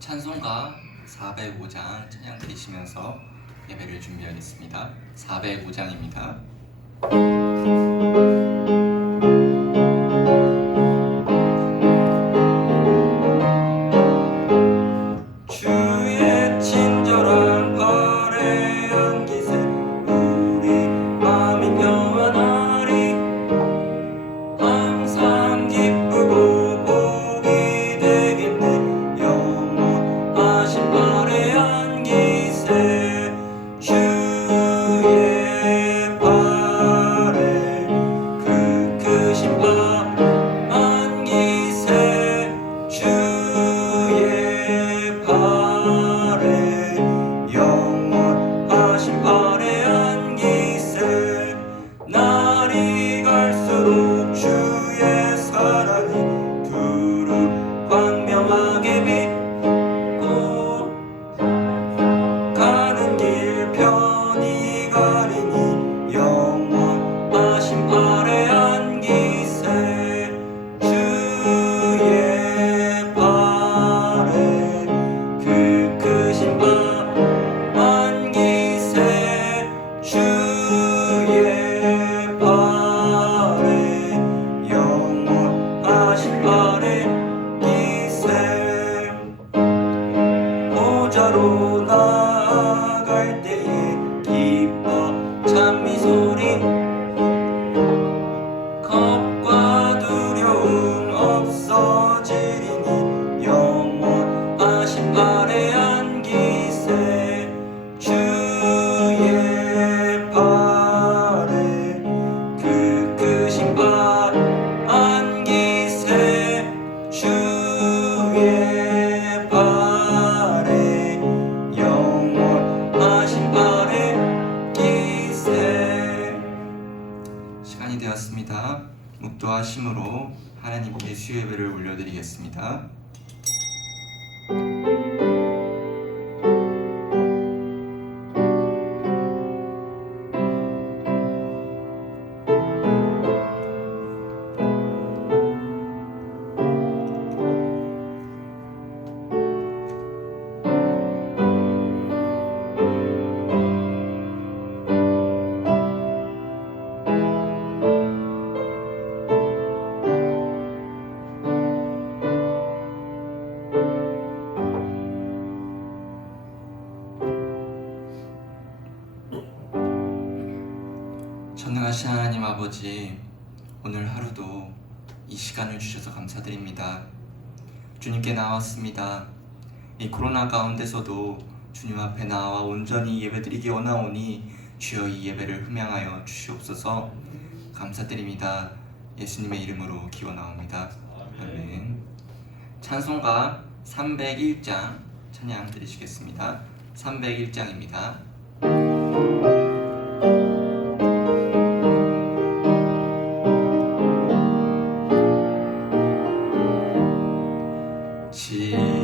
찬송가 405장 찬양 드리시면서 예배를 준비하겠습니다. 405장입니다. 묵도하심으로 하나님께 수요예배를 올려드리겠습니다. 전능하신 하나님 아버지, 오늘 하루도 이 시간을 주셔서 감사드립니다. 주님께 나왔습니다. 이 코로나 가운데서도 주님 앞에 나와 온전히 예배드리기 원하오니 주여 이 예배를 흠양하여 주시옵소서. 감사드립니다. 예수님의 이름으로 기원하옵니다. 아멘. 찬송가 301장 찬양 드리시겠습니다. 301장입니다.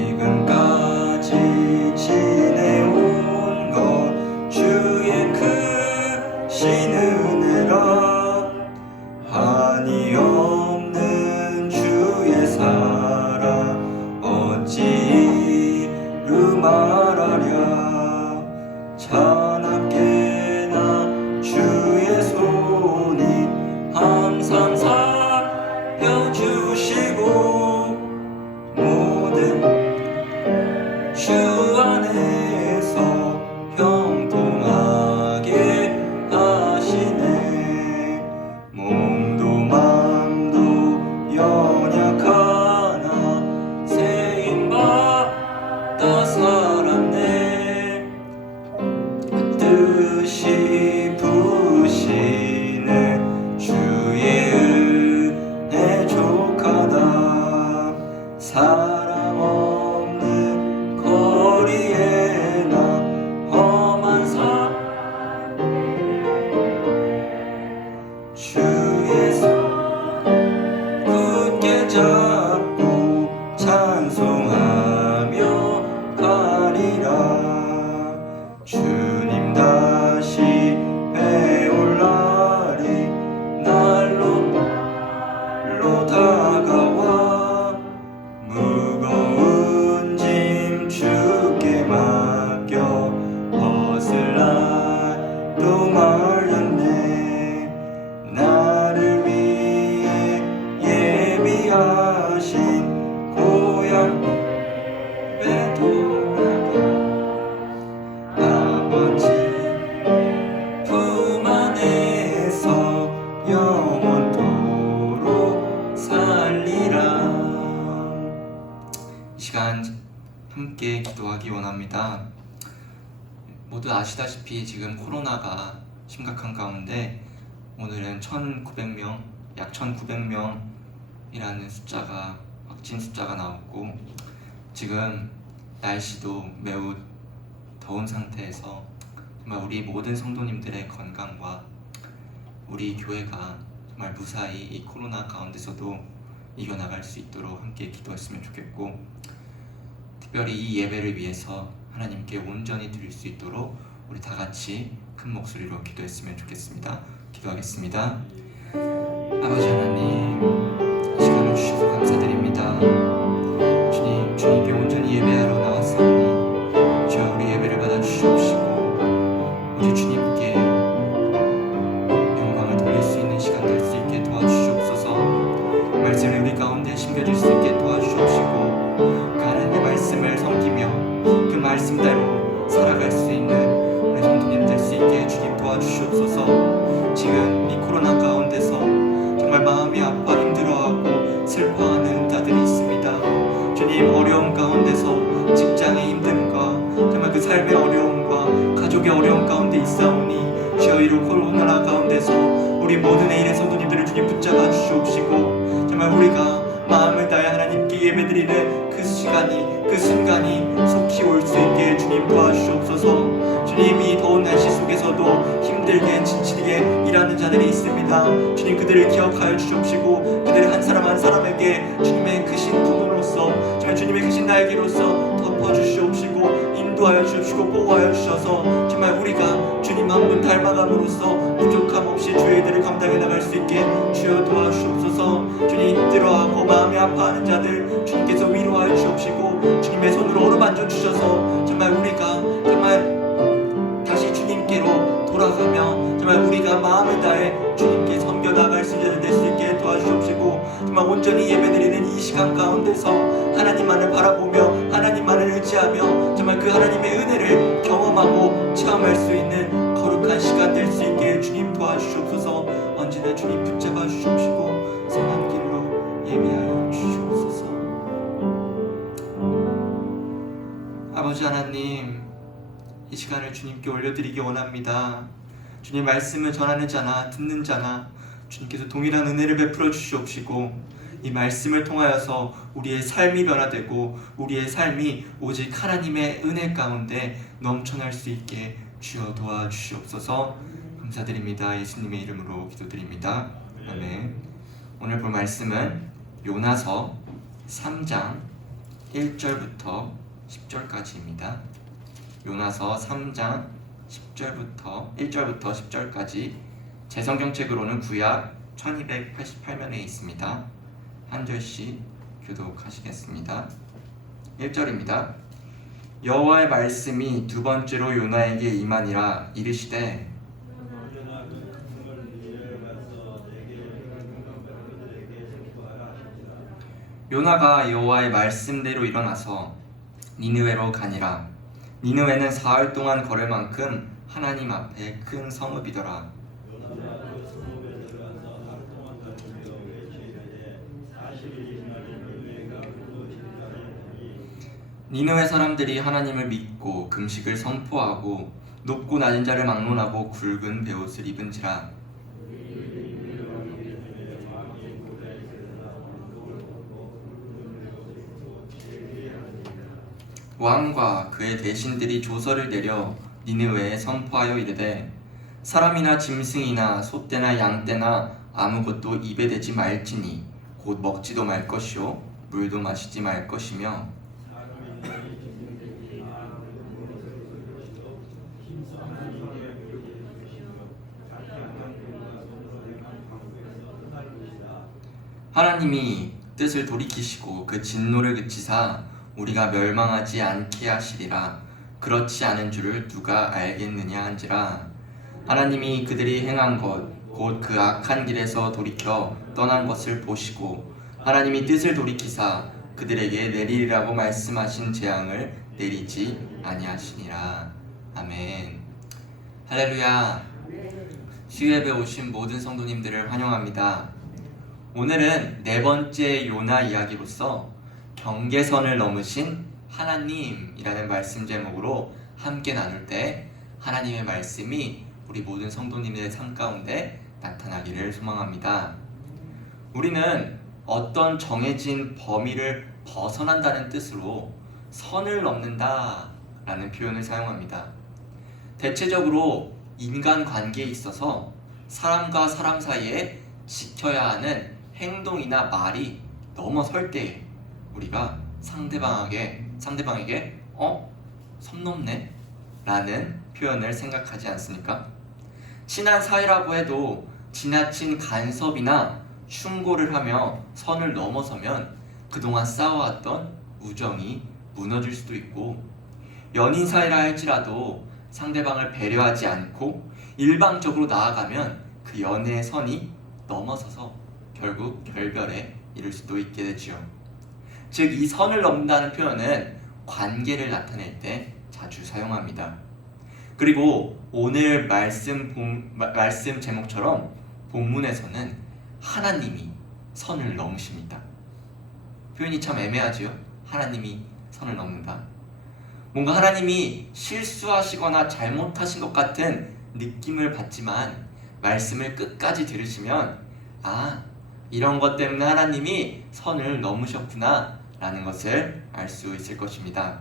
지금까지 지내온 것 주의 크신 은혜라 한이 없는 주의 사랑 어찌 이루 말하랴 차갑게나 주의 손이 항상 살펴주시고 주 안에서 형통하게 하시네. 몸도 맘도 연약하나 세임받아 살았네. 뜻이 부시는 주의 은혜 족하다. 사랑 없는 거리에나 험한 산 주의 손 굳게 잡고 찬송하며 가 시간 함께 기도하기 원합니다. 모두 아시다시피 지금 코로나가 심각한 가운데 오늘은 1,900명, 약 1,900명이라는 숫자가 확진 숫자가 나왔고, 지금 날씨도 매우 더운 상태에서 정말 우리 모든 성도님들의 건강과 우리 교회가 정말 무사히 이 코로나 가운데서도 이겨나갈 수 있도록 함께 기도했으면 좋겠고, 특별히 이 예배를 위해서 하나님께 온전히 드릴 수 있도록 우리 다 같이 큰 목소리로 기도했으면 좋겠습니다. 기도하겠습니다. 아버지 하나님, 이 시간을 주셔서 감사드립니다. 주님, 주님께 온전히 예배하러 나왔사오니 주여 우리 예배를 받아 주시옵시고 이제 주님께 영광을 돌릴 수 있는 시간 될 수 있게 도와주시옵소서. 말씀을 우리 가운데 심겨질 수 있게 도와주시옵시고 그 하나님의 말씀을 섬기며 그 말씀대로 살아갈 수 있는 우리 성도님 될 수 있게 주님 도와주시옵소서. 지금 이 코로나 가운데서 정말 마음이 아파 힘들어하고 슬퍼하는 자들이 있습니다. 주님, 어려움 가운데서 직장의 힘듦과 정말 그 삶의 어려움과 가족의 어려움 가운데 있사오니 주여 이 코로나 가운데서 우리 모든 일의 성도님들을 주님 붙잡아 주시옵시고 정말 우리가 마음을 다해 하나님께 예배드리는 그 시간이 그 순간이 속히 올 수 있게 주님 도와주시옵소서. 주님, 이 더운 날씨 속에서도 힘들게 지치게 일하는 자들이 있습니다. 주님, 그들을 기억하여 주시옵시고 그들을 한 사람 한 사람에게 주님의 크신 품으로써 정말 주님의 크신 날개로서 덮어주시옵시고 인도하여 주시고 보호하여 주셔서 정말 우리가 주님 한 분 닮아감으로써 부족함 없이 주의 일들을 감당해 나갈 수 있게 주여 도와주시옵소서. 주님, 힘들어하고 마음이 아파하는 자들 주님께서 위로하여 주시옵시고 주님의 손으로 어루만져 주셔서 정말 우리가 정말 다시 주님께로 돌아가며 정말 우리가 마음을 다해 주님께 섬겨 나갈 수 있는 될 수 있게 도와주옵시고 정말 온전히 예배드리는 이 시간 가운데서 하나님만을 바라보며 하나님만을 의지하며 정말 그 하나님의 은혜를 경험하고 체험할 수 있는 거룩한 시간 될 수 있게 주님 도와주시옵소서. 언제나 주님 붙잡아 주시옵시고 선한 길로 예비하여 주시옵소서. 아버지 하나님, 이 시간을 주님께 올려드리기 원합니다. 주님, 말씀을 전하는 자나 듣는 자나 주님께서 동일한 은혜를 베풀어 주시옵시고 이 말씀을 통하여서 우리의 삶이 변화되고 우리의 삶이 오직 하나님의 은혜 가운데 넘쳐날 수 있게 주여 도와주시옵소서. 감사드립니다. 예수님의 이름으로 기도드립니다. 아멘. 오늘 볼 말씀은 요나서 3장 1절부터 10절까지입니다. 요나서 3장 1절부터 10절까지 제 성경책으로는 구약 1288면에 있습니다. 한 절씩 교독하시겠습니다. 1절입니다. 여호와의 말씀이 두 번째로 요나에게 임하니라. 이르시되 요나가 여호와의 말씀대로 일어나서 니느웨로 가니라. 니느웨는 사흘 동안 걸을 만큼 하나님 앞에 큰 성읍이더라. 니느웨 사람들이 하나님을 믿고 금식을 선포하고 높고 낮은 자를 막론하고 굵은 베옷을 입은지라. 왕과 그의 대신들이 조서를 내려 니느웨에 선포하여 이르되 사람이나 짐승이나 소떼나 양떼나 아무것도 입에 대지 말지니 곧 먹지도 말 것이요 물도 마시지 말 것이며 하나님이 뜻을 돌이키시고 그 진노를 그치사 우리가 멸망하지 않게 하시리라. 그렇지 않은 줄을 누가 알겠느냐 한지라. 하나님이 그들이 행한 것 곧 그 악한 길에서 돌이켜 떠난 것을 보시고 하나님이 뜻을 돌이키사 그들에게 내리리라고 말씀하신 재앙을 내리지 아니하시니라. 아멘. 할렐루야. 수요예배 오신 모든 성도님들을 환영합니다. 오늘은 네 번째 요나 이야기로서 경계선을 넘으신 하나님이라는 말씀 제목으로 함께 나눌 때 하나님의 말씀이 우리 모든 성도님의 삶 가운데 나타나기를 소망합니다. 우리는 어떤 정해진 범위를 벗어난다는 뜻으로 선을 넘는다 라는 표현을 사용합니다. 대체적으로 인간관계에 있어서 사람과 사람 사이에 지켜야 하는 행동이나 말이 넘어설 때 우리가 상대방에게 선 넘네? 라는 표현을 생각하지 않습니까? 친한 사이라고 해도 지나친 간섭이나 충고를 하며 선을 넘어서면 그동안 쌓아왔던 우정이 무너질 수도 있고, 연인 사이라 할지라도 상대방을 배려하지 않고 일방적으로 나아가면 그 연애의 선이 넘어서서 결국 결별에 이를 수도 있게 되지요. 즉, 이 선을 넘는다는 표현은 관계를 나타낼 때 자주 사용합니다. 그리고 오늘 말씀 제목처럼 본문에서는 하나님이 선을 넘으십니다. 표현이 참 애매하지요? 하나님이 선을 넘는다. 뭔가 하나님이 실수하시거나 잘못하신 것 같은 느낌을 받지만 말씀을 끝까지 들으시면 이런 것 때문에 하나님이 선을 넘으셨구나 라는 것을 알 수 있을 것입니다.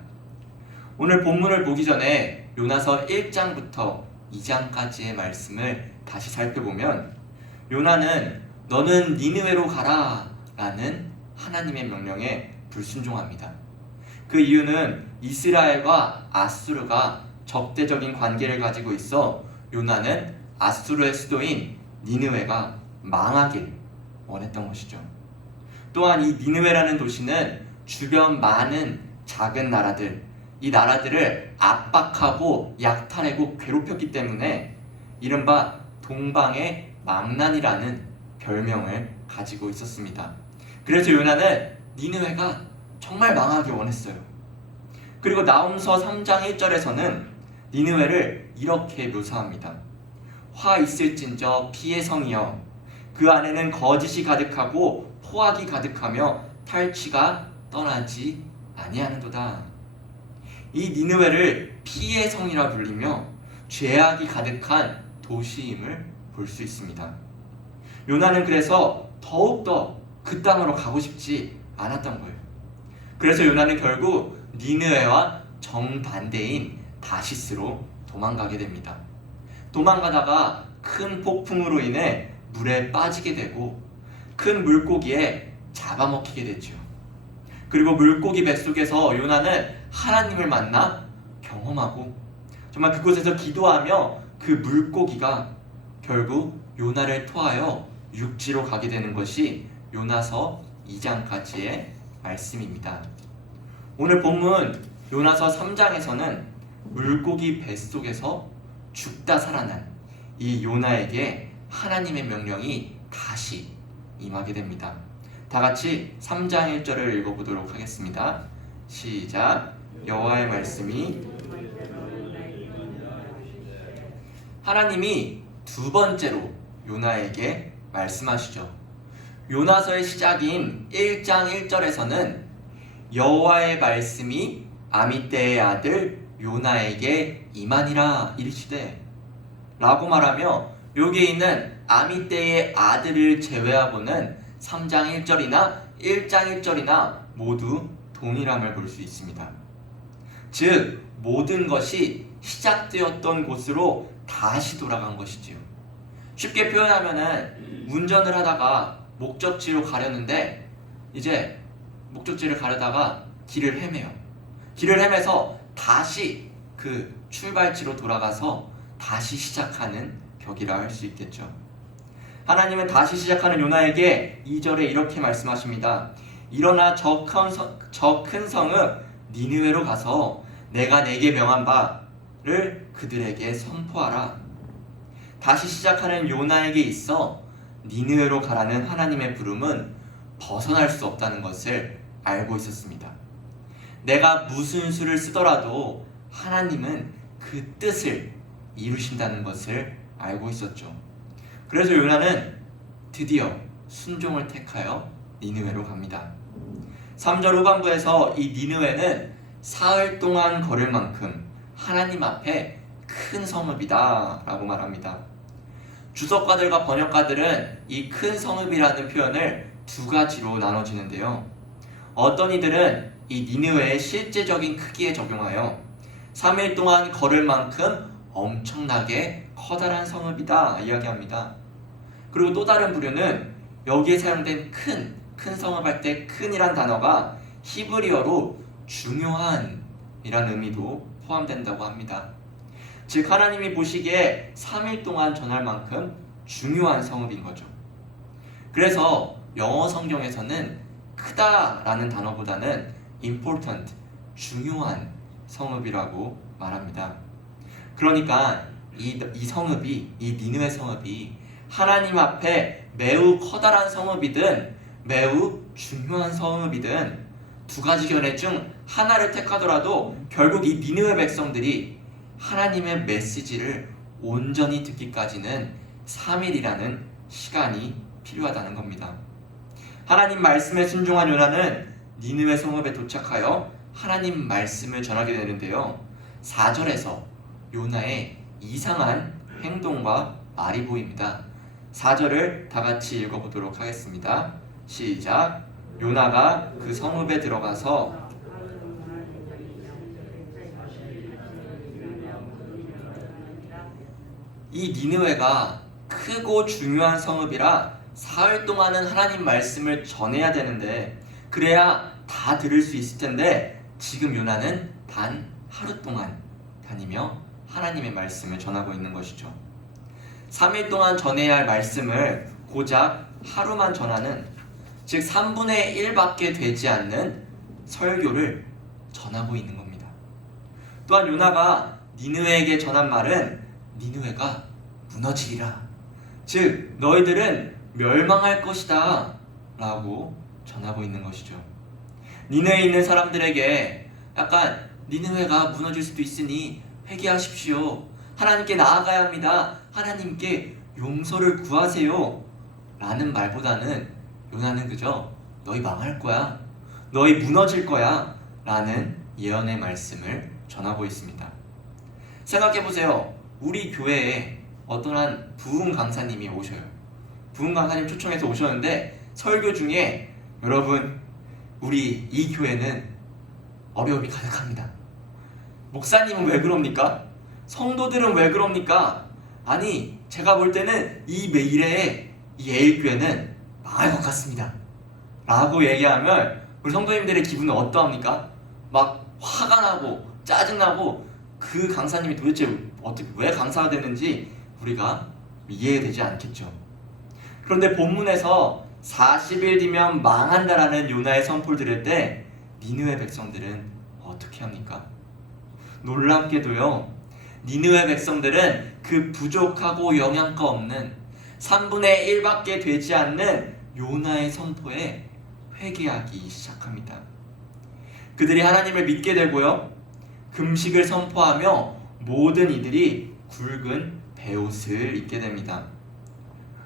오늘 본문을 보기 전에 요나서 1장부터 2장까지의 말씀을 다시 살펴보면 요나는 너는 니느웨로 가라 라는 하나님의 명령에 불순종합니다. 그 이유는 이스라엘과 아수르가 적대적인 관계를 가지고 있어 요나는 아수르의 수도인 니느웨가 망하길 원했던 것이죠. 또한 이 니느웨라는 도시는 주변 많은 작은 나라들, 이 나라들을 압박하고 약탈하고 괴롭혔기 때문에 이른바 동방의 망난이라는 별명을 가지고 있었습니다. 그래서 요나는 니느웨가 정말 망하기 원했어요. 그리고 나홈서 3장 1절에서는 니느웨를 이렇게 묘사합니다. 화 있을진저 피의 성이여, 그 안에는 거짓이 가득하고 포악이 가득하며 탈취가 떠나지 아니하는도다. 이 니느웨를 피의 성이라 불리며 죄악이 가득한 도시임을 볼 수 있습니다. 요나는 그래서 더욱더 그 땅으로 가고 싶지 않았던 거예요. 그래서 요나는 결국 니느웨와 정반대인 다시스로 도망가게 됩니다. 도망가다가 큰 폭풍으로 인해 물에 빠지게 되고 큰 물고기에 잡아먹히게 되죠. 그리고 물고기 뱃속에서 요나는 하나님을 만나 경험하고 정말 그곳에서 기도하며 그 물고기가 결국 요나를 토하여 육지로 가게 되는 것이 요나서 2장까지의 말씀입니다. 오늘 본문 요나서 3장에서는 물고기 뱃속에서 죽다 살아난 이 요나에게 하나님의 명령이 다시 임하게 됩니다. 다 같이 3장 1절을 읽어보도록 하겠습니다. 시작. 여호와의 말씀이 하나님이 두 번째로 요나에게 말씀하시죠. 요나서의 시작인 1장 1절에서는 여호와의 말씀이 아미떼의 아들 요나에게 임하니라 이르시되 라고 말하며 여기에 있는 아미떼의 아들을 제외하고는 3장 1절이나 1장 1절이나 모두 동일함을 볼 수 있습니다. 즉 모든 것이 시작되었던 곳으로 다시 돌아간 것이지요. 쉽게 표현하면은 운전을 하다가 목적지로 가려는데 이제 목적지를 가려다가 길을 헤매요. 길을 헤매서 다시 그 출발지로 돌아가서 다시 시작하는 격이라 할 수 있겠죠. 하나님은 다시 시작하는 요나에게 2절에 이렇게 말씀하십니다. 일어나 저 큰 성읍 니느웨로 가서 내가 내게 명한 바를 그들에게 선포하라. 다시 시작하는 요나에게 있어 니느웨로 가라는 하나님의 부름은 벗어날 수 없다는 것을 알고 있었습니다. 내가 무슨 수를 쓰더라도 하나님은 그 뜻을 이루신다는 것을 알고 있었죠. 그래서 요나는 드디어 순종을 택하여 니느웨로 갑니다. 3절 후반부에서 이 니느웨는 사흘 동안 걸을 만큼 하나님 앞에 큰 성읍이다 라고 말합니다. 주석가들과 번역가들은 이 큰 성읍이라는 표현을 두 가지로 나눠지는데요. 어떤 이들은 이 니느웨의 실제적인 크기에 적용하여 3일 동안 걸을 만큼 엄청나게 커다란 성읍이다 이야기합니다. 그리고 또 다른 부류는 여기에 사용된 큰 성읍 할 때 큰이란 단어가 히브리어로 중요한 이란 의미도 포함된다고 합니다. 즉 하나님이 보시기에 3일 동안 전할 만큼 중요한 성읍인 거죠. 그래서 영어 성경에서는 크다라는 단어보다는 important, 중요한 성읍이라고 말합니다. 그러니까 이 성읍이, 이 니느웨 성읍이 하나님 앞에 매우 커다란 성읍이든 매우 중요한 성읍이든 두 가지 견해 중 하나를 택하더라도 결국 이 니느웨 백성들이 하나님의 메시지를 온전히 듣기까지는 3일이라는 시간이 필요하다는 겁니다. 하나님 말씀에 순종한 요나는 니느웨 성읍에 도착하여 하나님 말씀을 전하게 되는데요. 4절에서 요나의 이상한 행동과 말이 보입니다. 4절을 다 같이 읽어보도록 하겠습니다. 시작. 요나가 그 성읍에 들어가서 이 니느웨가 크고 중요한 성읍이라 사흘 동안은 하나님 말씀을 전해야 되는데 그래야 다 들을 수 있을 텐데 지금 요나는 단 하루 동안 다니며 하나님의 말씀을 전하고 있는 것이죠. 3일 동안 전해야 할 말씀을 고작 하루만 전하는, 즉 3분의 1밖에 되지 않는 설교를 전하고 있는 겁니다. 또한 요나가 니느웨에게 전한 말은 니느웨가 무너지리라, 즉 너희들은 멸망할 것이다 라고 전하고 있는 것이죠. 니느웨에 있는 사람들에게 약간 니느웨가 무너질 수도 있으니 회개하십시오, 하나님께 나아가야 합니다, 하나님께 용서를 구하세요 라는 말보다는 요나는 그저 너희 망할 거야, 너희 무너질 거야 라는 예언의 말씀을 전하고 있습니다. 생각해보세요. 우리 교회에 어떤 한 부흥 강사님이 오셔요. 부흥 강사님 초청해서 오셨는데 설교 중에 여러분 우리 이 교회는 어려움이 가득합니다. 목사님은 왜 그럽니까? 성도들은 왜 그럽니까? 아니 제가 볼 때는 이 미래에 이 A교회는 망할 것 같습니다 라고 얘기하면 우리 성도님들의 기분은 어떠합니까? 막 화가 나고 짜증나고 그 강사님이 도대체 어떻게 왜 강사가 됐는지 우리가 이해되지 않겠죠. 그런데 본문에서 40일 뒤면 망한다라는 요나의 선포를 들을 때 니느웨 백성들은 어떻게 합니까? 놀랍게도요, 니느웨 백성들은 그 부족하고 영양가 없는 3분의 1밖에 되지 않는 요나의 선포에 회개하기 시작합니다. 그들이 하나님을 믿게 되고요, 금식을 선포하며 모든 이들이 굵은 베옷을 입게 됩니다.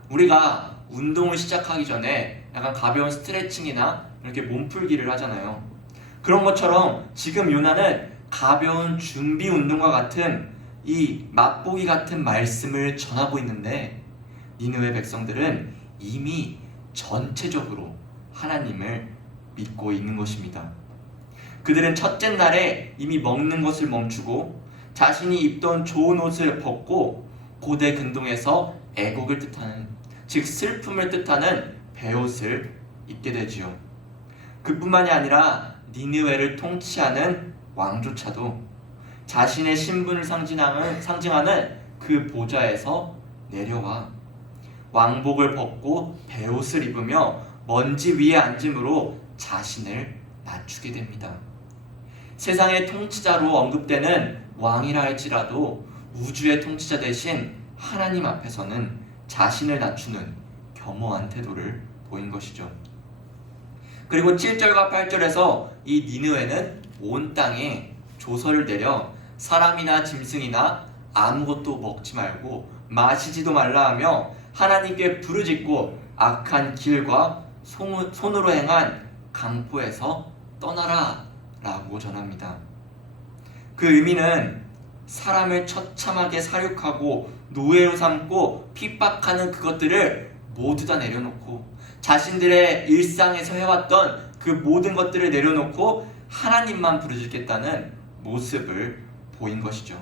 우리가 운동을 시작하기 전에 약간 가벼운 스트레칭이나 이렇게 몸풀기를 하잖아요. 그런 것처럼 지금 요나는 가벼운 준비 운동과 같은 이 맛보기 같은 말씀을 전하고 있는데 니느웨 백성들은 이미 전체적으로 하나님을 믿고 있는 것입니다. 그들은 첫째 날에 이미 먹는 것을 멈추고 자신이 입던 좋은 옷을 벗고 고대 근동에서 애곡을 뜻하는, 즉 슬픔을 뜻하는 베옷을 입게 되지요. 그뿐만이 아니라 니느웨를 통치하는 왕조차도 자신의 신분을 상징하는 그 보좌에서 내려와 왕복을 벗고 베옷을 입으며 먼지 위에 앉음으로 자신을 낮추게 됩니다. 세상의 통치자로 언급되는 왕이라 할지라도 우주의 통치자 대신 하나님 앞에서는 자신을 낮추는 겸허한 태도를 보인 것이죠. 그리고 7절과 8절에서 이 니느웨는 온 땅에 조서를 내려 사람이나 짐승이나 아무것도 먹지 말고 마시지도 말라 하며 하나님께 부르짖고 악한 길과 손으로 행한 강포에서 떠나라 라고 전합니다. 그 의미는 사람을 처참하게 사육하고 노예로 삼고 핍박하는 그것들을 모두 다 내려놓고 자신들의 일상에서 해왔던 그 모든 것들을 내려놓고 하나님만 부르짖겠다는 모습을 보인 것이죠.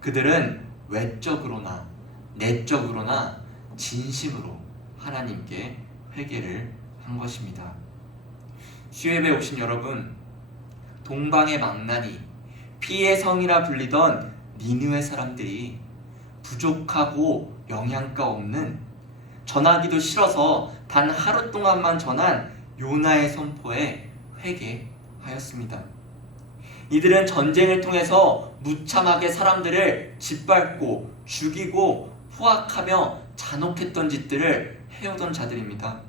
그들은 외적으로나 내적으로나 진심으로 하나님께 회개를 한 것입니다. 수협에 오신 여러분, 동방의 망나니, 피의 성이라 불리던 니느웨 사람들이 부족하고 영양가 없는, 전하기도 싫어서 단 하루 동안만 전한 요나의 선포에 회개하였습니다. 이들은 전쟁을 통해서 무참하게 사람들을 짓밟고 죽이고 포악하며 잔혹했던 짓들을 해오던 자들입니다.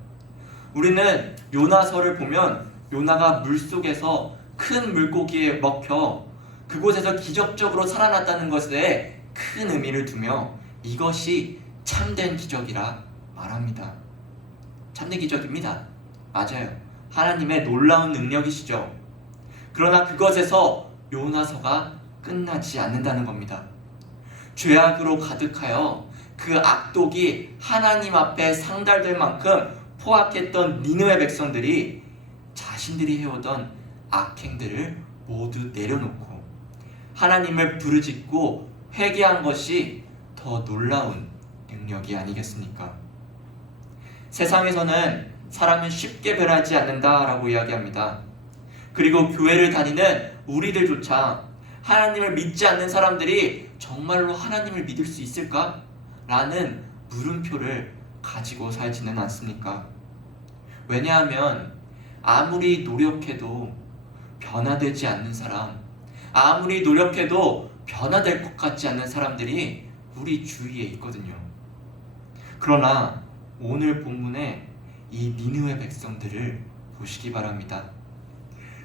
우리는 요나서를 보면 요나가 물속에서 큰 물고기에 먹혀 그곳에서 기적적으로 살아났다는 것에 큰 의미를 두며 이것이 참된 기적이라 말합니다. 참된 기적입니다. 맞아요. 하나님의 놀라운 능력이시죠. 그러나 그것에서 요나서가 끝나지 않는다는 겁니다. 죄악으로 가득하여 그 악독이 하나님 앞에 상달될 만큼 포악했던 니느웨 백성들이 자신들이 해오던 악행들을 모두 내려놓고 하나님을 부르짖고 회개한 것이 더 놀라운 능력이 아니겠습니까? 세상에서는 사람은 쉽게 변하지 않는다라고 이야기합니다. 그리고 교회를 다니는 우리들조차 하나님을 믿지 않는 사람들이 정말로 하나님을 믿을 수 있을까? 라는 물음표를 가지고 살지는 않습니까? 왜냐하면 아무리 노력해도 변화되지 않는 사람, 아무리 노력해도 변화될 것 같지 않는 사람들이 우리 주위에 있거든요. 그러나 오늘 본문에 이 니느웨 백성들을 보시기 바랍니다.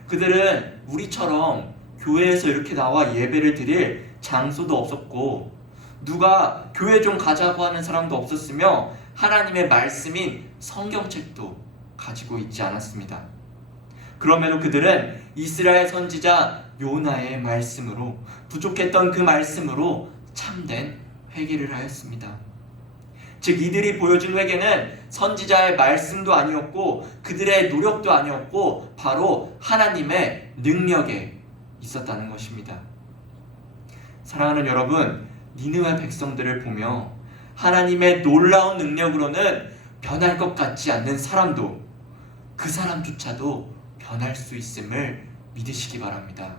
그들은 우리처럼 교회에서 이렇게 나와 예배를 드릴 장소도 없었고 누가 교회 좀 가자고 하는 사람도 없었으며 하나님의 말씀인 성경책도 가지고 있지 않았습니다. 그럼에도 그들은 이스라엘 선지자 요나의 말씀으로, 부족했던 그 말씀으로 참된 회개를 하였습니다. 즉 이들이 보여준 회개는 선지자의 말씀도 아니었고 그들의 노력도 아니었고 바로 하나님의 능력에 있었다는 것입니다. 사랑하는 여러분, 니느웨 백성들을 보며 하나님의 놀라운 능력으로는 변할 것 같지 않는 사람도, 그 사람조차도 변할 수 있음을 믿으시기 바랍니다.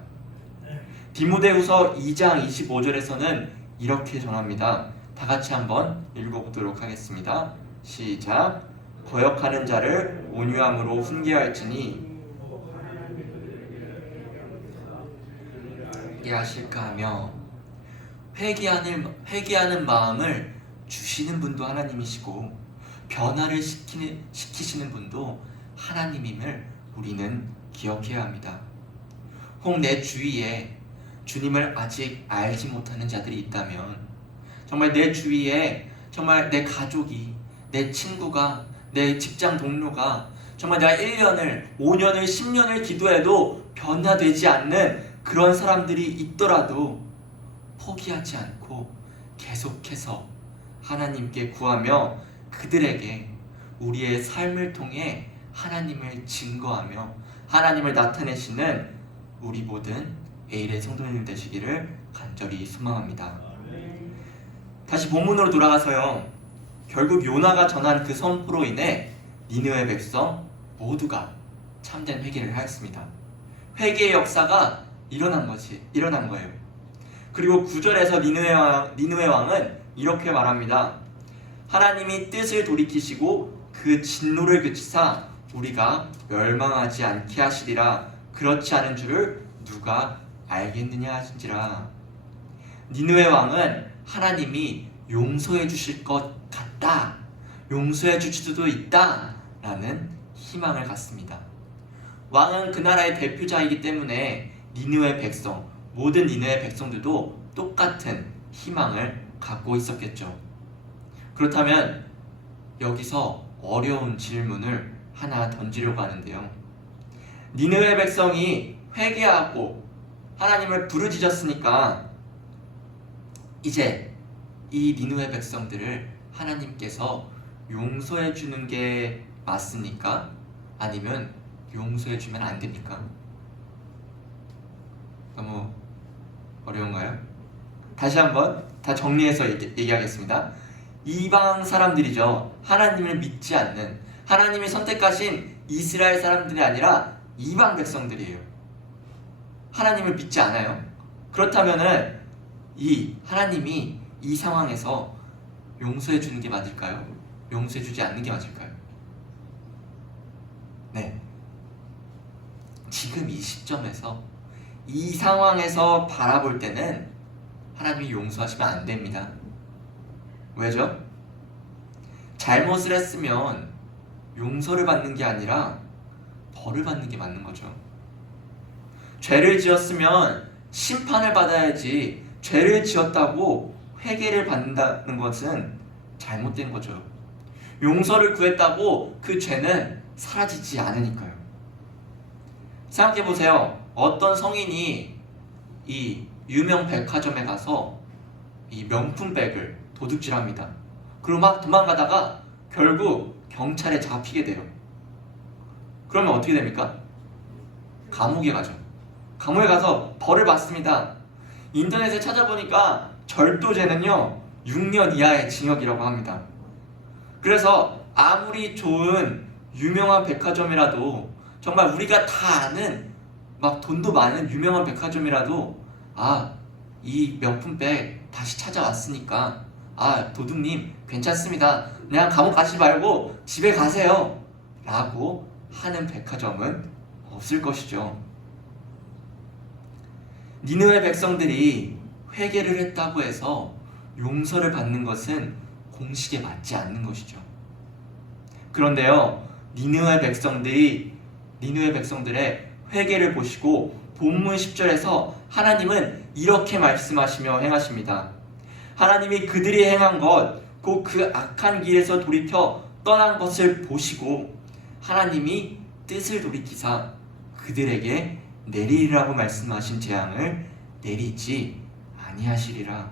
디모데후서 2장 25절에서는 이렇게 전합니다. 다 같이 한번 읽어보도록 하겠습니다. 시작. 거역하는 자를 온유함으로 훈계할지니 하실까 하며 회개하는 마음을 주시는 분도 하나님이시고 변화를 시키시는 분도 하나님임을 우리는 기억해야 합니다. 혹 내 주위에 주님을 아직 알지 못하는 자들이 있다면 정말 내 주위에 정말 내 가족이, 내 친구가, 내 직장 동료가 정말 내가 1년을, 5년을, 10년을 기도해도 변화되지 않는 그런 사람들이 있더라도 포기하지 않고 계속해서 하나님께 구하며 그들에게 우리의 삶을 통해 하나님을 증거하며 하나님을 나타내시는 우리 모든 에일의 성도님 되시기를 간절히 소망합니다. 다시 본문으로 돌아가서요. 결국 요나가 전한 그 선포로 인해 니느웨 백성 모두가 참된 회개를 하였습니다. 회개의 역사가 일어난 거예요. 그리고 9절에서 니느웨 왕은 이렇게 말합니다. 하나님이 뜻을 돌이키시고 그 진노를 그치사 우리가 멸망하지 않게 하시리라. 그렇지 않은 줄을 누가 알겠느냐 하신지라. 니느웨 왕은 하나님이 용서해 주실 것 같다, 용서해 주실 수도 있다 라는 희망을 갖습니다. 왕은 그 나라의 대표자이기 때문에 니느웨 백성, 모든 니느웨 백성들도 똑같은 희망을 갖고 있었겠죠. 그렇다면 여기서 어려운 질문을 하나 던지려고 하는데요. 니느웨 백성이 회개하고 하나님을 부르짖었으니까 이제 이 니느웨 백성들을 하나님께서 용서해 주는 게 맞습니까? 아니면 용서해 주면 안 됩니까? 너무 어려운가요? 다시 한번 다 정리해서 얘기하겠습니다. 이방 사람들이죠. 하나님을 믿지 않는, 하나님이 선택하신 이스라엘 사람들이 아니라 이방 백성들이에요. 하나님을 믿지 않아요. 그렇다면은 이 하나님이 이 상황에서 용서해 주는 게 맞을까요? 용서해 주지 않는 게 맞을까요? 네. 지금 이 시점에서 이 상황에서 바라볼 때는 하나님이 용서하시면 안 됩니다. 왜죠? 잘못을 했으면 용서를 받는 게 아니라 벌을 받는 게 맞는 거죠. 죄를 지었으면 심판을 받아야지 죄를 지었다고 회개를 받는다는 것은 잘못된 거죠. 용서를 구했다고 그 죄는 사라지지 않으니까요. 생각해보세요. 어떤 성인이 이 유명 백화점에 가서 이 명품백을 도둑질합니다. 그리고 막 도망가다가 결국 경찰에 잡히게 돼요. 그러면 어떻게 됩니까? 감옥에 가죠. 감옥에 가서 벌을 받습니다. 인터넷에 찾아보니까 절도죄는요 6년 이하의 징역이라고 합니다. 그래서 아무리 좋은 유명한 백화점이라도, 정말 우리가 다 아는 막 돈도 많은 유명한 백화점이라도, 이 명품백 다시 찾아왔으니까 도둑님 괜찮습니다, 그냥 감옥 가시지 말고 집에 가세요 라고 하는 백화점은 없을 것이죠. 니느웨 백성들이 회개를 했다고 해서 용서를 받는 것은 공식에 맞지 않는 것이죠. 그런데요, 니느웨 백성들의 회개를 보시고 본문 10절에서 하나님은 이렇게 말씀하시며 행하십니다. 하나님이 그들이 행한 것, 곧 그 악한 길에서 돌이켜 떠난 것을 보시고 하나님이 뜻을 돌이키사 그들에게 내리리라고 말씀하신 재앙을 내리지 아니하시리라.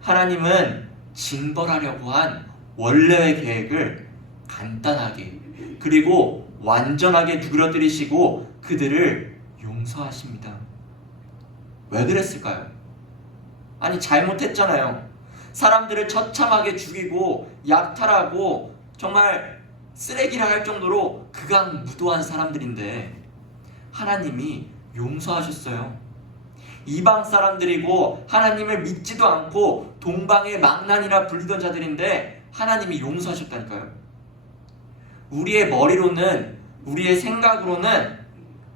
하나님은 징벌하려고 한 원래의 계획을 간단하게 그리고 완전하게 누그러뜨리시고 그들을 용서하십니다. 왜 그랬을까요? 아니, 잘못했잖아요. 사람들을 처참하게 죽이고 약탈하고 정말 쓰레기라 할 정도로 극악무도한 사람들인데 하나님이 용서하셨어요. 이방 사람들이고 하나님을 믿지도 않고 동방의 망난이라 불리던 자들인데 하나님이 용서하셨다니까요. 우리의 머리로는, 우리의 생각으로는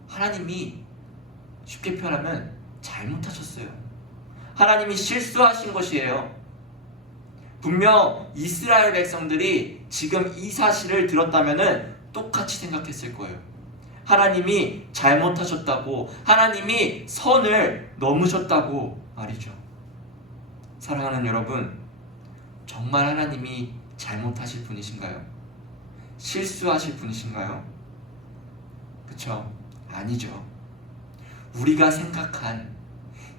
하나님이 쉽게 표현하면 잘못하셨어요. 하나님이 실수하신 것이에요. 분명 이스라엘 백성들이 지금 이 사실을 들었다면 똑같이 생각했을 거예요. 하나님이 잘못하셨다고, 하나님이 선을 넘으셨다고 말이죠. 사랑하는 여러분, 정말 하나님이 잘못하실 분이신가요? 실수하실 분이신가요? 그쵸? 아니죠. 우리가 생각한,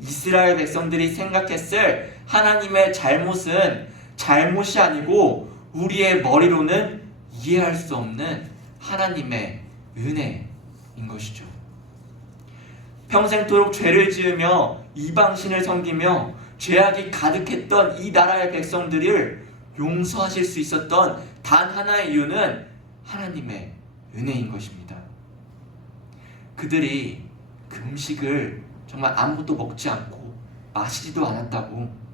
이스라엘 백성들이 생각했을 하나님의 잘못은 잘못이 아니고 우리의 머리로는 이해할 수 없는 하나님의 은혜인 것이죠. 평생토록 죄를 지으며 이방신을 섬기며 죄악이 가득했던 이 나라의 백성들을 용서하실 수 있었던 단 하나의 이유는 하나님의 은혜인 것입니다. 그들이 그 음식을 정말 아무것도 먹지 않고 마시지도 않았다고,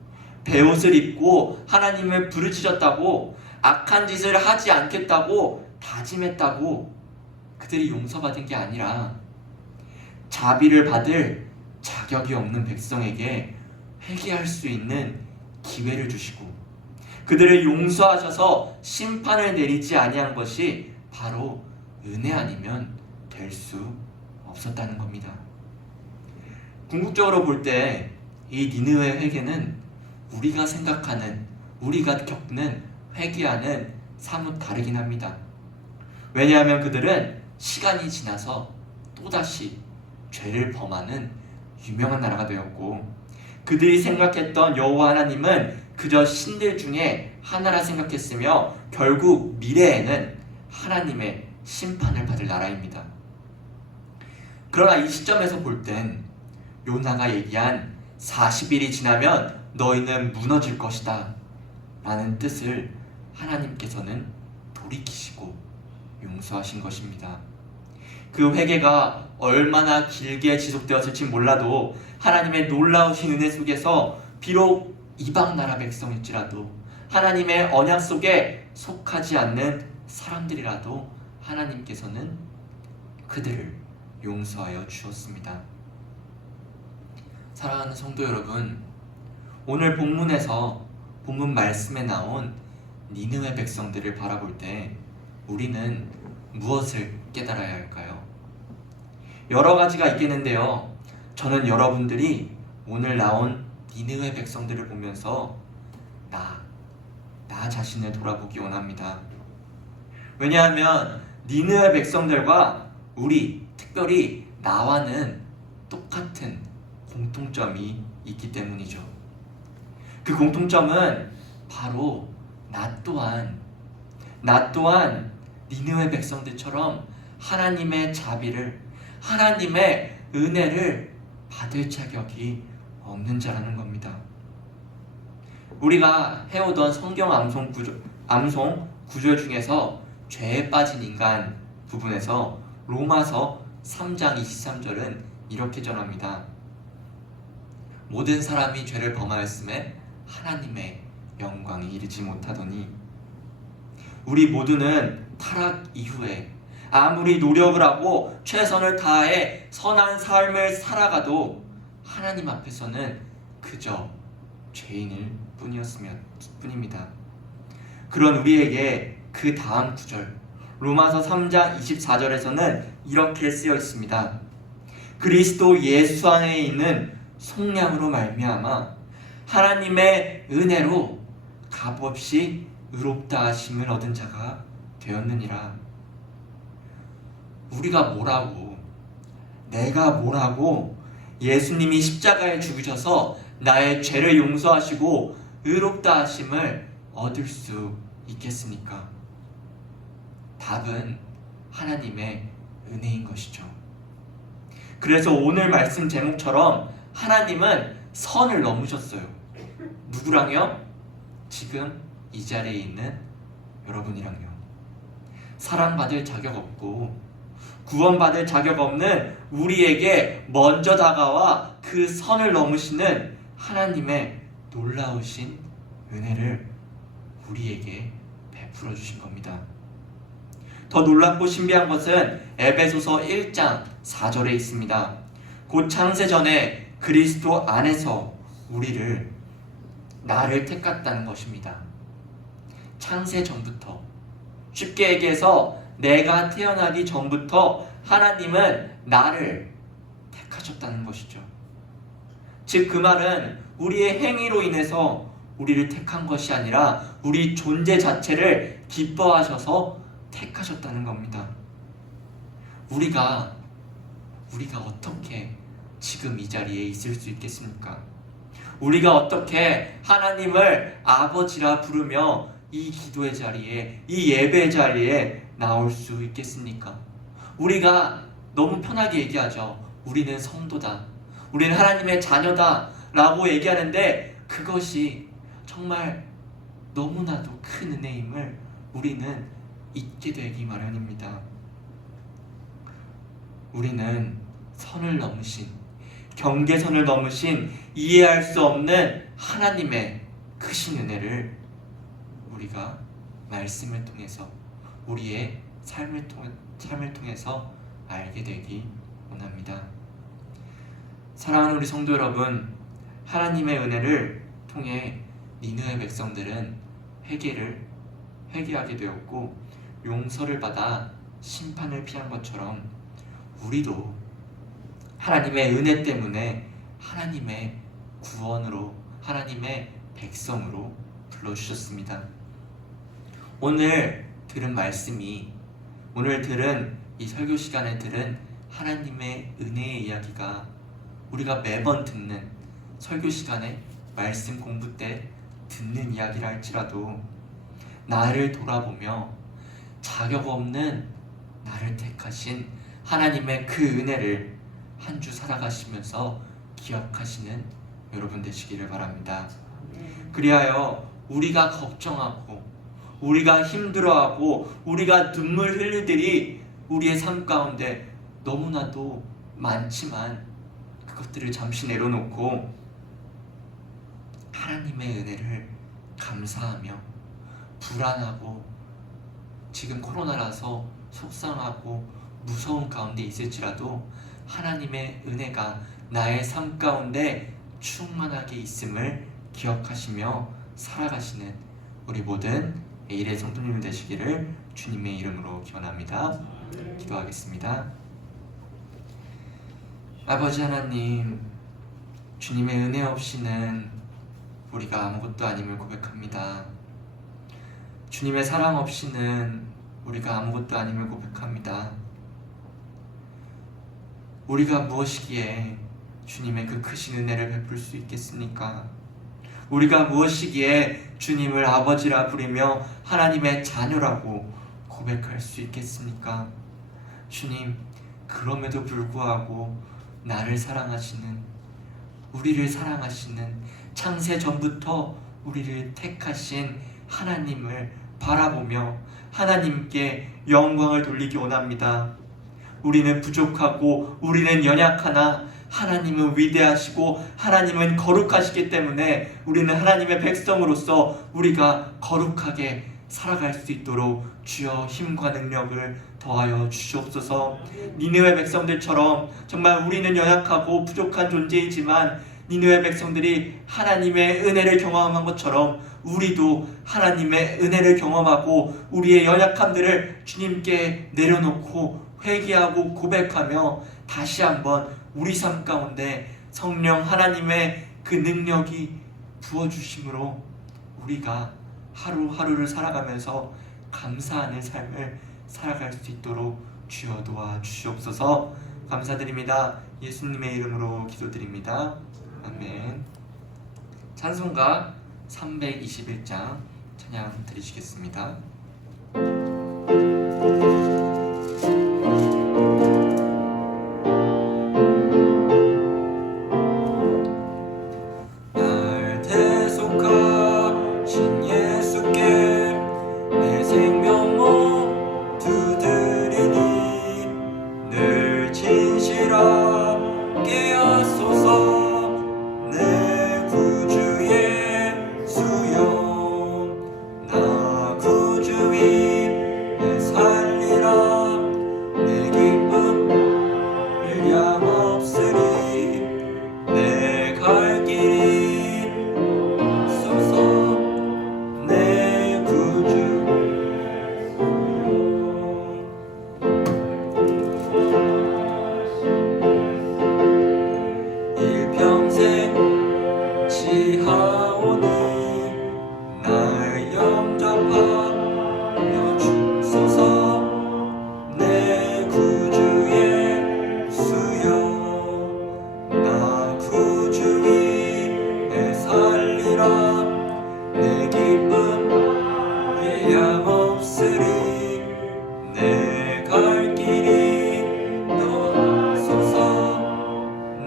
베옷을 입고 하나님을 부르짖었다고, 악한 짓을 하지 않겠다고 다짐했다고 그들이 용서받은 게 아니라 자비를 받을 자격이 없는 백성에게 회개할 수 있는 기회를 주시고 그들을 용서하셔서 심판을 내리지 아니한 것이 바로 은혜 아니면 될 수 없었다는 겁니다. 궁극적으로 볼 때 이 니느웨 회개는 우리가 생각하는, 우리가 겪는 회개와는 사뭇 다르긴 합니다. 왜냐하면 그들은 시간이 지나서 또다시 죄를 범하는 유명한 나라가 되었고, 그들이 생각했던 여호와 하나님은 그저 신들 중에 하나라 생각했으며 결국 미래에는 하나님의 심판을 받을 나라입니다. 그러나 이 시점에서 볼 땐 요나가 얘기한 40일이 지나면 너희는 무너질 것이다 라는 뜻을 하나님께서는 돌이키시고 용서하신 것입니다. 그 회개가 얼마나 길게 지속되었을지 몰라도 하나님의 놀라우신 은혜 속에서 비록 이방 나라 백성일지라도 하나님의 언약 속에 속하지 않는 사람들이라도 하나님께서는 그들을 용서하여 주었습니다. 사랑하는 성도 여러분, 오늘 본문 말씀에 나온 니느웨 백성들을 바라볼 때 우리는 무엇을 깨달아야 할까요? 여러 가지가 있겠는데요. 저는 여러분들이 오늘 나온 니느웨 백성들을 보면서 나 자신을 돌아보기 원합니다. 왜냐하면 니느웨 백성들과 우리, 특별히 나와는 똑같은 공통점이 있기 때문이죠. 그 공통점은 바로 나 또한 니느웨 백성들처럼 하나님의 자비를, 하나님의 은혜를 받을 자격이 없는 자라는 겁니다. 우리가 해오던 성경 암송 구절 중에서 죄에 빠진 인간 부분에서 로마서 3장 23절은 이렇게 전합니다. 모든 사람이 죄를 범하였음에 하나님의 영광에 이르지 못하더니, 우리 모두는 타락 이후에 아무리 노력을 하고 최선을 다해 선한 삶을 살아가도 하나님 앞에서는 그저 죄인일 뿐입니다. 그런 우리에게 그 다음 구절 로마서 3장 24절에서는 이렇게 쓰여 있습니다. 그리스도 예수 안에 있는 속량으로 말미암아 하나님의 은혜로 값없이 의롭다 하심을 얻은 자가 되었느니라. 내가 뭐라고 예수님이 십자가에 죽으셔서 나의 죄를 용서하시고 의롭다 하심을 얻을 수 있겠습니까? 답은 하나님의 은혜인 것이죠. 그래서 오늘 말씀 제목처럼 하나님은 선을 넘으셨어요. 누구랑요? 지금 이 자리에 있는 여러분이랑요. 사랑받을 자격 없고 구원받을 자격 없는 우리에게 먼저 다가와 그 선을 넘으시는 하나님의 놀라우신 은혜를 우리에게 베풀어 주신 겁니다. 더 놀랍고 신비한 것은 에베소서 1장 4절에 있습니다. 곧 창세 전에 그리스도 안에서 나를 택했다는 것입니다. 창세 전부터, 쉽게 얘기해서 내가 태어나기 전부터 하나님은 나를 택하셨다는 것이죠. 즉 그 말은 우리의 행위로 인해서 우리를 택한 것이 아니라 우리 존재 자체를 기뻐하셔서 택하셨다는 겁니다. 우리가 어떻게 지금 이 자리에 있을 수 있겠습니까? 우리가 어떻게 하나님을 아버지라 부르며 이 기도의 자리에, 이 예배의 자리에 나올 수 있겠습니까? 우리가 너무 편하게 얘기하죠. 우리는 성도다, 우리는 하나님의 자녀다 라고 얘기하는데 그것이 정말 너무나도 큰 은혜임을 우리는 잊게 되기 마련입니다. 우리는 선을 넘으신, 경계선을 넘으신 이해할 수 없는 하나님의 크신 은혜를 우리가 말씀을 통해서, 우리의 삶을 통해서 알게 되기 원합니다. 사랑하는 우리 성도 여러분, 하나님의 은혜를 통해 니느웨 백성들은 회개하게 되었고 용서를 받아 심판을 피한 것처럼 우리도 하나님의 은혜 때문에 하나님의 구원으로, 하나님의 백성으로 불러주셨습니다. 오늘 들은 이 설교 시간에 들은 하나님의 은혜의 이야기가 우리가 매번 듣는 설교 시간에 말씀 공부 때 듣는 이야기라 할지라도 나를 돌아보며 자격 없는 나를 택하신 하나님의 그 은혜를 한 주 살아가시면서 기억하시는 여러분 되시기를 바랍니다. 그리하여 우리가 걱정하고 우리가 힘들어하고 우리가 눈물 흘릴 일이 우리의 삶 가운데 너무나도 많지만 그것들을 잠시 내려놓고 하나님의 은혜를 감사하며 불안하고 지금 코로나라서 속상하고 무서운 가운데 있을지라도 하나님의 은혜가 나의 삶 가운데 충만하게 있음을 기억하시며 살아가시는 우리 모든 일의 성도님 되시기를 주님의 이름으로 기원합니다. 기도하겠습니다. 아버지 하나님, 주님의 은혜 없이는 우리가 아무것도 아님을 고백합니다. 주님의 사랑 없이는 우리가 아무것도 아님을 고백합니다. 우리가 무엇이기에 주님의 그 크신 은혜를 베풀 수 있겠습니까? 우리가 무엇이기에 주님을 아버지라 부르며 하나님의 자녀라고 고백할 수 있겠습니까? 주님, 그럼에도 불구하고 나를 사랑하시는, 우리를 사랑하시는, 창세 전부터 우리를 택하신 하나님을 바라보며 하나님께 영광을 돌리기 원합니다. 우리는 부족하고 우리는 연약하나 하나님은 위대하시고 하나님은 거룩하시기 때문에 우리는 하나님의 백성으로서 우리가 거룩하게 살아갈 수 있도록 주여 힘과 능력을 더하여 주시옵소서. 니느웨 백성들처럼 정말 우리는 연약하고 부족한 존재이지만 니느웨 백성들이 하나님의 은혜를 경험한 것처럼 우리도 하나님의 은혜를 경험하고 우리의 연약함들을 주님께 내려놓고 회개하고 고백하며 다시 한번 우리 삶 가운데 성령 하나님의 그 능력이 부어주심으로 우리가 하루하루를 살아가면서 감사하는 삶을 살아갈 수 있도록 주여 도와주시옵소서. 감사드립니다. 예수님의 이름으로 기도드립니다. 아멘. 찬송가 321장 찬양 드리시겠습니다. 날 대속하신 예수께 내 생명 모두 드리니 늘 진실하게 하소서. 내 구주 예수여, 나 구주 위에 살리라. 내 기쁨 일량 없으리. 내 갈 길이 소서. 내 구주 일평생 지하오니 날 영접하여 주소서. 내 구주 예수여, 나 구주 위에 살리라. 내 기쁨 일량 없으리. 내 갈 길이 너소서.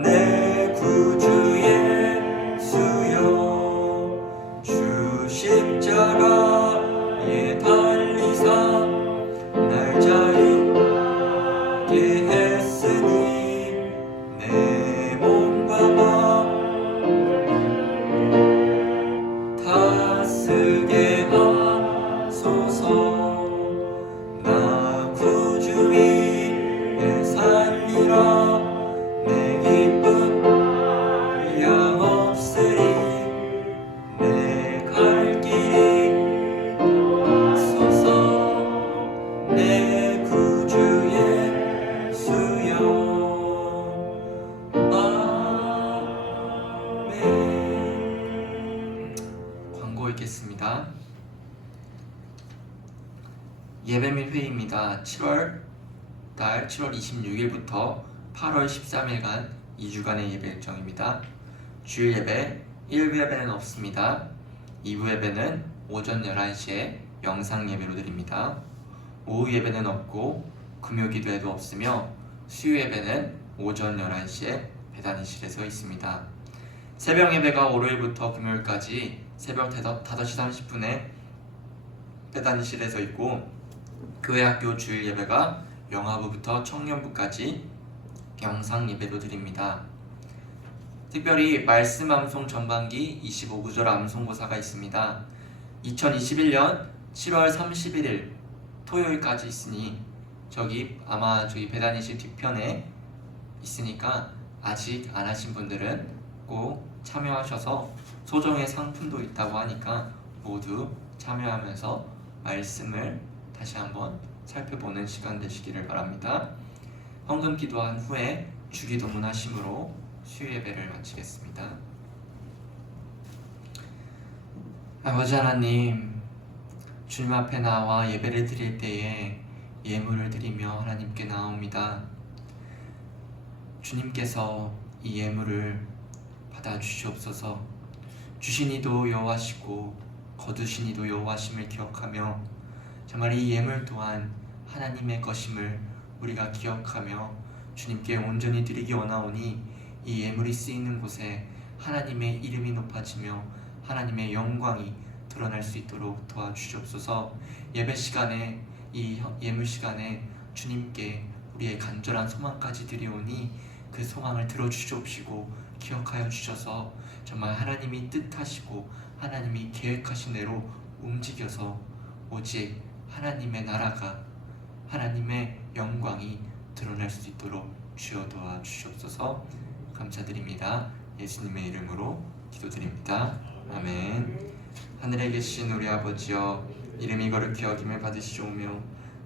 내 구주 예수여, 주 십자가에 달리사 날 자유케 했으니 내 몸과 마음 다스게 하소서. 나 구주 위에 살리라. 내 기쁨 일량 없으리. 내 갈 길이 소서. 내 구주 예수여. 아멘. 광고 읽겠습니다. 예배 및 회의입니다. 7월 달 7월 26일부터 8월 13일간 2주간의 예배 일정입니다. 주일 예배 1부 예배는 없습니다. 2부 예배는 오전 11시에 영상 예배로 드립니다. 오후 예배는 없고 금요 기도회도 없으며 수요 예배는 오전 11시에 배단위실에서 있습니다. 새벽 예배가 월요일부터 금요일까지 새벽 5시 30분에 배단위실에서 있고 교회학교 주일 예배가 영화부부터 청년부까지 영상 예배도 드립니다. 특별히 말씀 암송 전반기 25구절 암송고사가 있습니다. 2021년 7월 31일 토요일까지 있으니 아마 저기 배단위실 뒤편에 있으니까 아직 안 하신 분들은 꼭 참여하셔서 소정의 상품도 있다고 하니까 모두 참여하면서 말씀을 다시 한번 살펴보는 시간 되시기를 바랍니다. 헌금 기도한 후에 주기도문 하심으로 수요 예배를 마치겠습니다. 아버지 하나님, 주님 앞에 나와 예배를 드릴 때에 예물을 드리며 하나님께 나옵니다. 주님께서 이 예물을 받아 주시옵소서. 주신 이도 여호와시고 거두신 이도 여호와심을 기억하며 정말 이 예물 또한 하나님의 것임을 우리가 기억하며 주님께 온전히 드리기 원하오니 이 예물이 쓰이는 곳에 하나님의 이름이 높아지며 하나님의 영광이 드러날 수 있도록 도와주시옵소서. 예배 시간에 이 예물 시간에 주님께 우리의 간절한 소망까지 드리오니 그 소망을 들어주시옵시고 기억하여 주셔서 정말 하나님이 뜻하시고 하나님이 계획하신 대로 움직여서 오직 하나님의 나라가 하나님의 영광이 드러날 수 있도록 주여 도와주시옵소서. 감사드립니다. 예수님의 이름으로 기도드립니다. 아멘. 하늘에 계신 우리 아버지여, 이름이 거룩히 여김을 받으시오며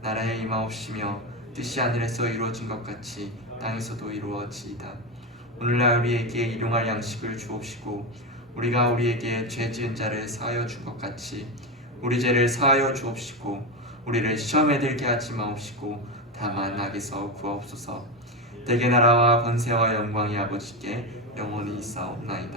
나라에 임하옵시며 뜻이 하늘에서 이루어진 것 같이 땅에서도 이루어지이다. 오늘날 우리에게 일용할 양식을 주옵시고 우리가 우리에게 죄 지은 자를 사하여 준 것 같이 우리 죄를 사하여 주옵시고 우리를 시험에 들게 하지 마옵시고 다만 악에서 구하옵소서. 대개 나라와 권세와 영광이 아버지께 영원히 있사옵나이다.